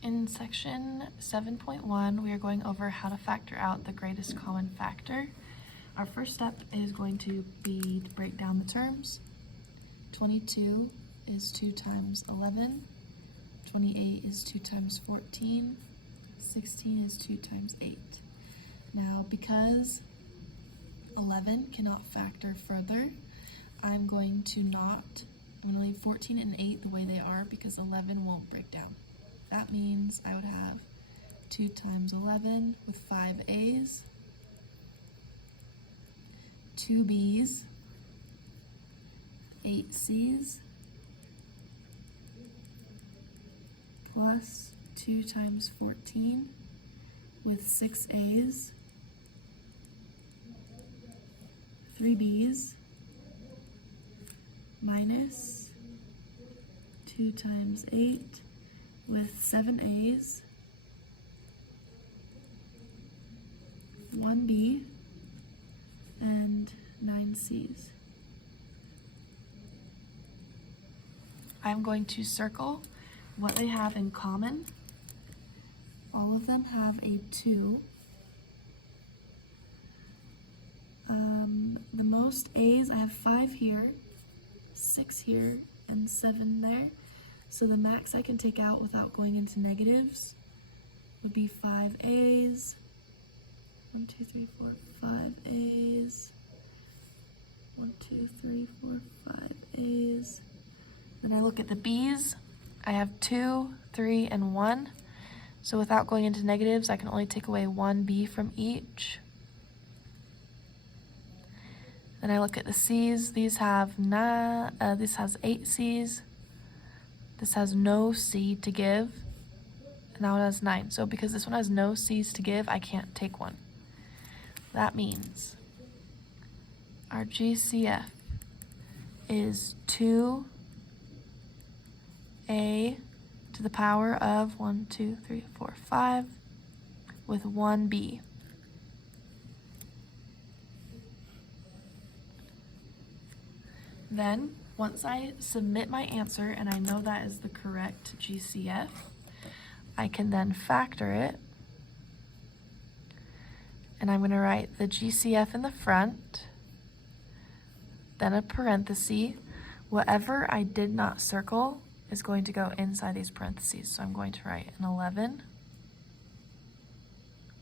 In section 7.1, we are going over how to factor out the greatest common factor. Our first step is going to be to break down the terms. 22 is 2 times 11, 28 is 2 times 14, 16 is 2 times 8. Now, because 11 cannot factor further, I'm going to leave 14 and 8 the way they are because 11 won't break down. That means I would have 2 times 11 with 5 A's, 2 B's, 8 C's, plus 2 times 14 with 6 A's, 3 B's, minus 2 times 8 with 7 A's, 1 B, and 9 C's. I'm going to circle what they have in common. All of them have a 2. The most A's, I have 5 here, 6 here, and 7 there. So the max I can take out without going into negatives would be 5 A's. 1, 2, 3, 4, 5 A's. 1, 2, 3, 4, 5 A's. Then I look at the B's. I have 2, 3, and 1. So without going into negatives, I can only take away 1 B from each. Then I look at the C's. These have this has 8 C's. This has no C to give. And now it has 9. So because this one has no C's to give, I can't take one. That means our GCF is 2A to the power of 1, 2, 3, 4, 5 with 1 B. Then, once I submit my answer and I know that is the correct GCF, I can then factor it. And I'm going to write the GCF in the front, then a parenthesis. Whatever I did not circle is going to go inside these parentheses. So I'm going to write an 11,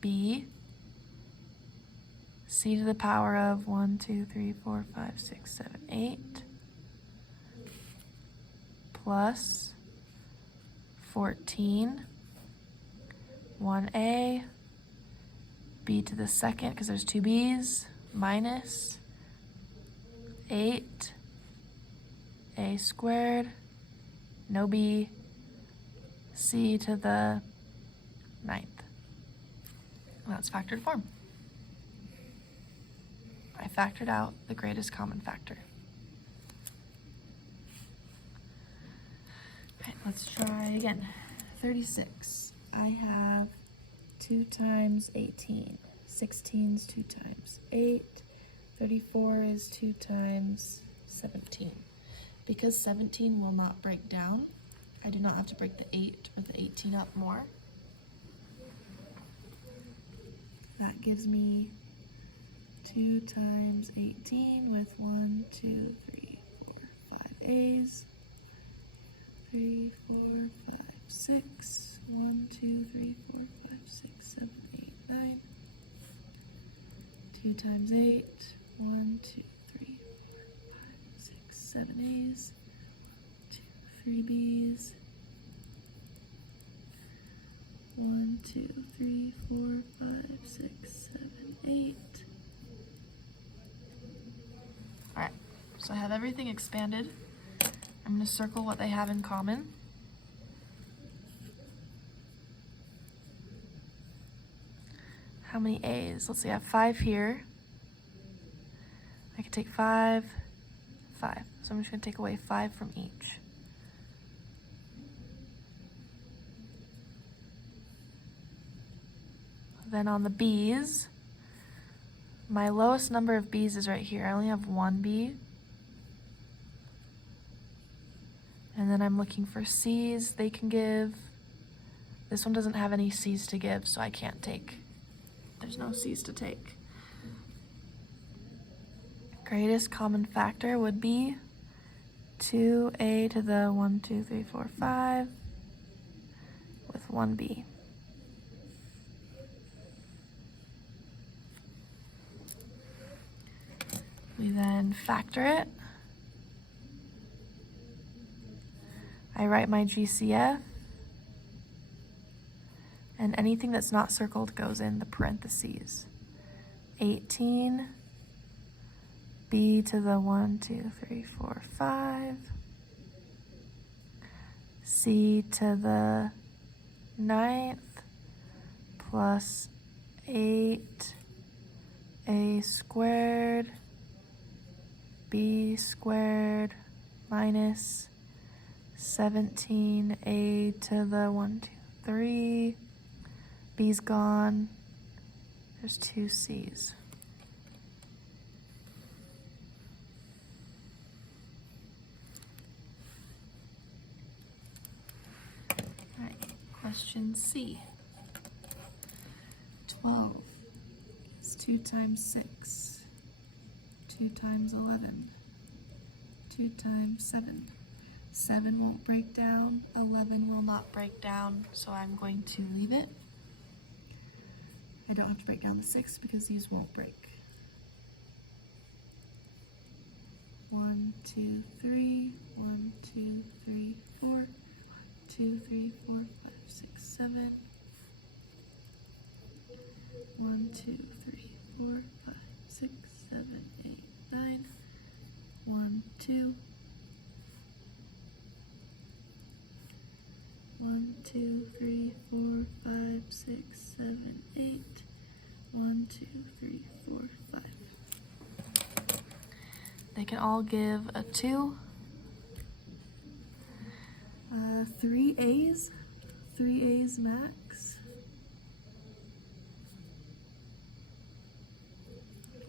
B, C to the power of 1, 2, 3, 4, 5, 6, 7, 8, plus 14, 1A, B to the second, because there's 2 B's, minus 8, A squared, no B, C to the 9th. And that's factored form. I factored out the greatest common factor. Alright, let's try again. 36. I have 2 times 18. 16 is 2 times 8. 34 is 2 times 17. Because 17 will not break down, I do not have to break the 8 or the 18 up more. That gives me 2 times 18 with 1, 2, 3, 4, 5 A's. 3, 4, 5, 6. 1, 2, 3, 4, 5, 6, 7, 8, 9. 2 times 8. 1, 2, 3, 4, 5, 6, 7 A's. 2, 3 B's. 1, 2, 3, 4, 5, 6, 7, 8. Alright, so I have everything expanded. I'm going to circle what they have in common. How many A's? Let's see, I have 5 here. I can take 5, 5. So I'm just going to take away 5 from each. Then on the B's, my lowest number of B's is right here. I only have 1 B. And then I'm looking for C's. They can give This one doesn't have any c's to give, so I can't take. There's no c's to take. Greatest common factor would be 2a to the 1, 2, 3, 4, 5 with 1b. We then factor it. I write my GCF, and anything that's not circled goes in the parentheses. 18 b to the 1, 2, 3, 4, 5, c to the 9th plus 8a squared b squared minus 17a to the 1, 2, 3, b's gone, there's 2 c's. Alright, question C. 12 is 2 times 6, 2 times 11, 2 times 7. 7 won't break down, 11 will not break down, so I'm going to leave it. I don't have to break down the 6 because these won't break. 1, 2, 3, 1, 2, 3, 4, 2, 3, 4, 5, 6, 7. 1, 2, 3, 4, 5, 6, 7, 8, 9. 1, 2. 1, 2, 3, 4, 5, 6, 7, 8. 1, 2, 3, 4, 5. They can all give a 2. 3 A's. 3 A's max.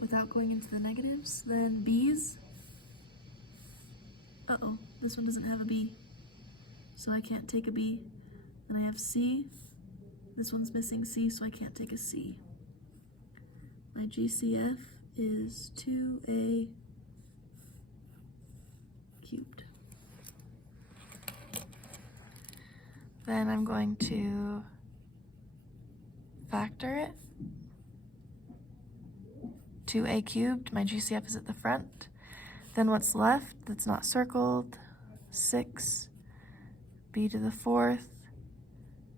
Without going into the negatives. Then B's. Uh-oh, this one doesn't have a B, so I can't take a B. Then I have C. This one's missing C, so I can't take a C. My GCF is 2a cubed. Then I'm going to factor it. 2a cubed, my GCF is at the front. Then what's left that's not circled, 6, b to the 4th,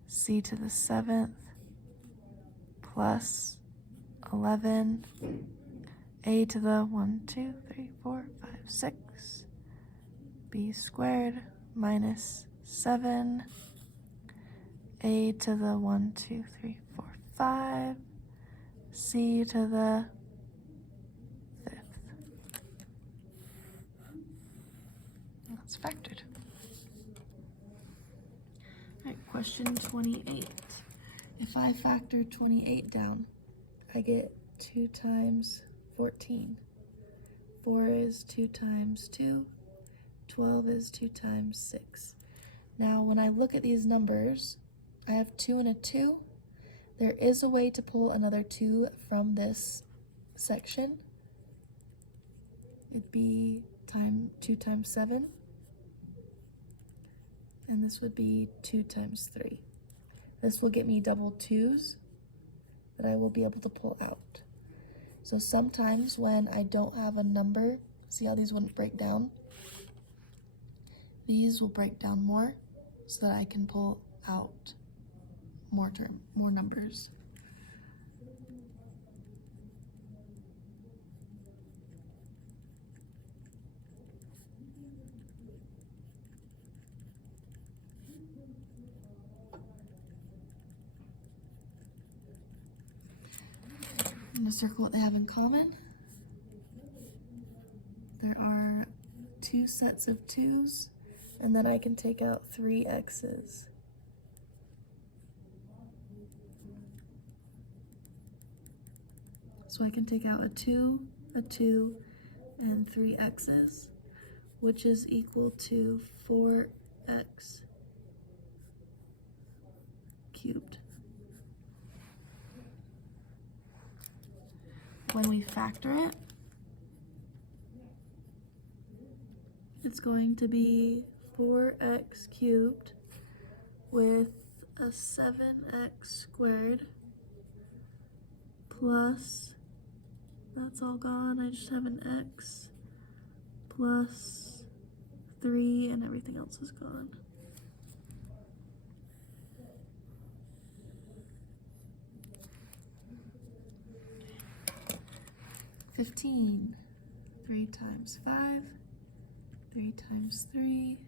c to the 7th, plus 11, a to the 1, 2, 3, 4, 5, 6, b squared minus 7, a to the 1, 2, 3, 4, 5, c to the 5th. That's factored. Alright, question 28. If I factor 28 down, I get 2 times 14. 4 is 2 times 2. 12 is 2 times 6. Now, when I look at these numbers, I have 2 and a 2. There is a way to pull another 2 from this section. It'd be 2 times 7. And this would be 2 times 3. This will get me double 2's that I will be able to pull out. So sometimes when I don't have a number, see how these wouldn't break down? These will break down more so that I can pull out more numbers. I'm going to circle what they have in common. There are 2 sets of 2's, and then I can take out 3 x's. So I can take out a 2, and 3 x's, which is equal to 4x cubed. When we factor it, it's going to be 4x cubed with a 7x squared plus, that's all gone, I just have an x, plus 3, and everything else is gone. $15, 3 times 5, 3 times 3,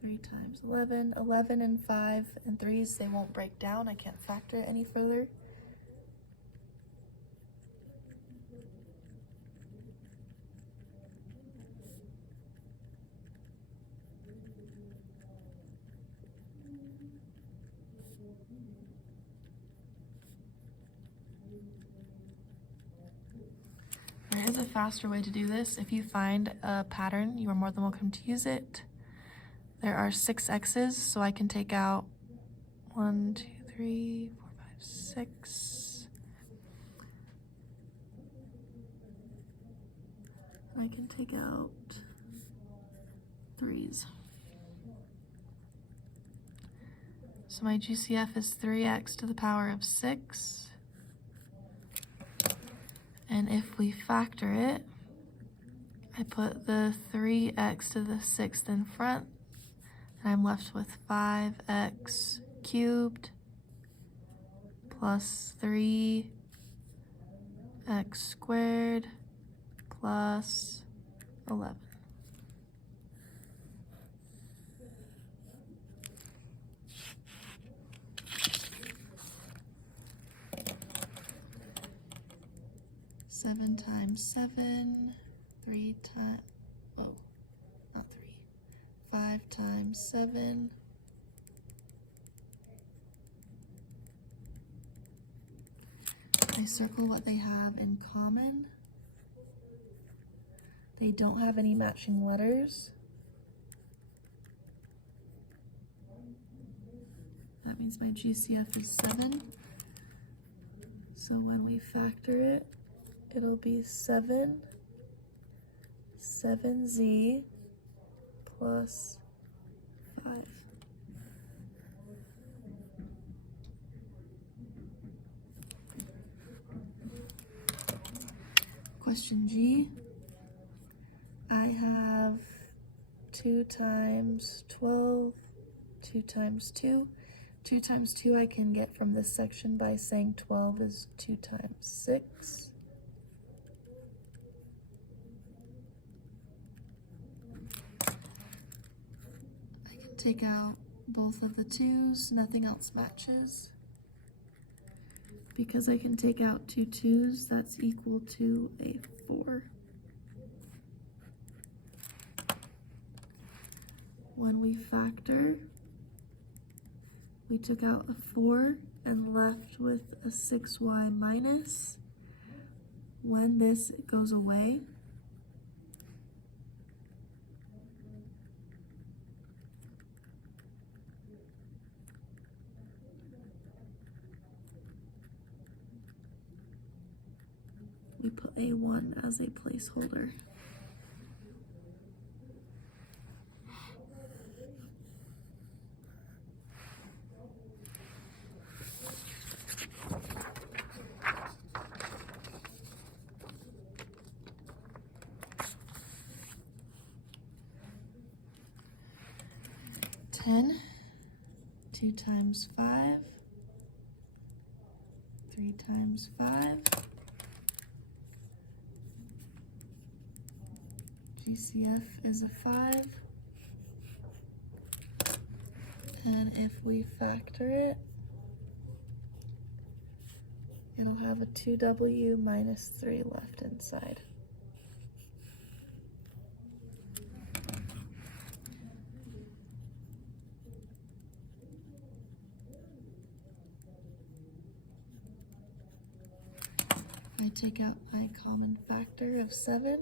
3 times 11, 11 and 5 and 3s, they won't break down. I can't factor it any further. There is a faster way to do this. If you find a pattern, you are more than welcome to use it. There are 6 x's, so I can take out 1, 2, 3, 4, 5, 6. I can take out 3's. So my GCF is 3x to the power of 6. And if we factor it, I put the 3x to the 6th in front, and I'm left with 5x cubed plus 3x squared plus 11. Seven times 7, 3 times, oh, not 3, 5 times 7, I circle what they have in common. They don't have any matching letters. That means my GCF is 7. So when we factor it, it'll be 7z plus 5. Question G. I have 2 times 12, 2 times 2. 2 times 2 I can get from this section by saying 12 is 2 times 6. Take out both of the 2's, nothing else matches. Because I can take out 2 2's, that's equal to a 4. When we factor, we took out a 4 and left with a 6y minus. When this goes away, we put a 1 as a placeholder. Ten, 2 times 5, 3 times 5. GCF is a 5, and if we factor it, it'll have a 2w minus 3 left inside. I take out my common factor of 7.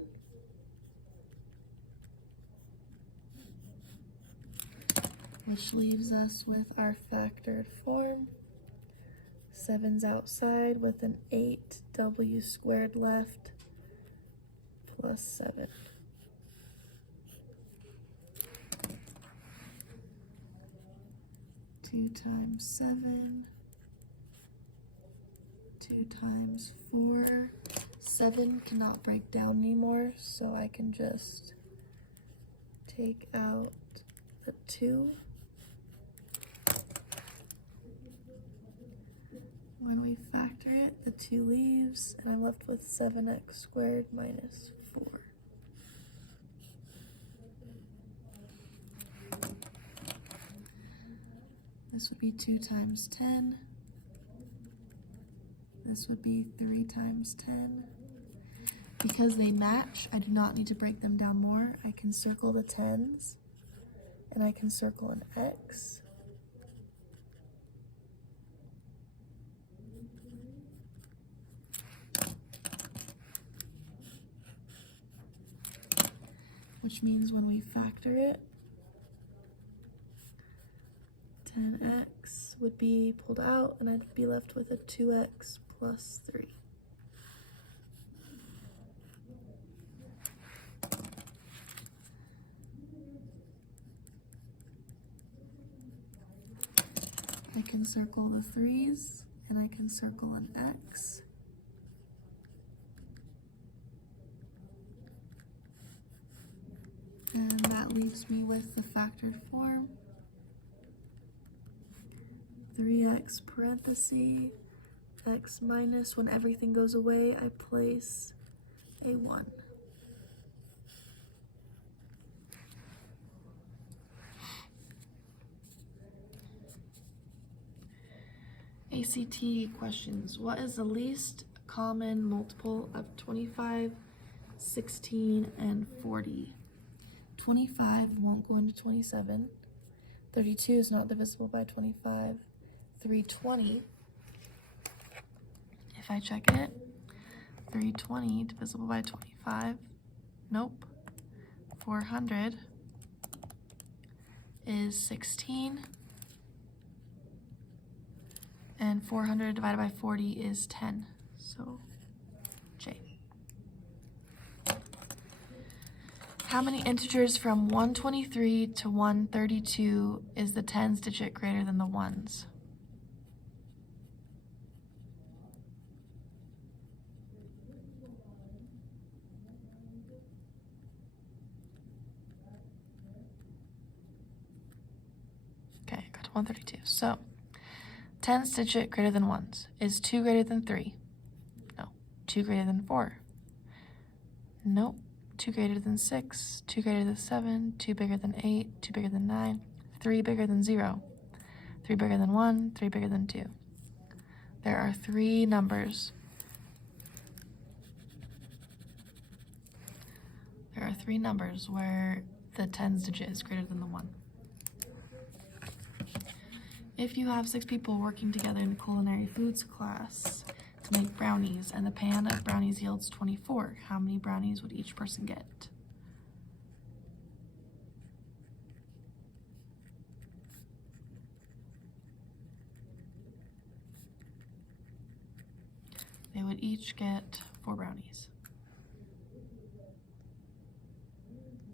Which leaves us with our factored form. 7's outside with an 8w squared left plus 7. Two times 7, 2 times 4. 7 cannot break down anymore, so I can just take out the 2. When we factor it, the 2 leaves, and I'm left with 7x squared minus 4. This would be 2 times 10. This would be 3 times 10. Because they match, I do not need to break them down more. I can circle the 10s, and I can circle an x. Which means when we factor it, 10x would be pulled out, and I'd be left with a 2x plus 3. I can circle the 3's, and I can circle an x. And that leaves me with the factored form. 3x parenthesis, x minus, when everything goes away, I place a 1. ACT questions. What is the least common multiple of 25, 16, and 40? 25 won't go into 27. 32 is not divisible by 25. 320, if I check it, 320 divisible by 25, nope. 400 is 16, and 400 divided by 40 is 10, so J. How many integers from 123 to 132 is the tens digit greater than the ones? Okay, got to 132. So, tens digit greater than ones. Is 2 greater than 3? No. 2 greater than 4? Nope. 2 greater than 6, 2 greater than 7, 2 bigger than 8, 2 bigger than 9, 3 bigger than 0, 3 bigger than 1, 3 bigger than 2. There are 3 numbers. There are 3 numbers where the tens digit is greater than the 1. If you have 6 people working together in the culinary foods class to make brownies, and the pan of brownies yields 24, how many brownies would each person get? They would each get 4 brownies.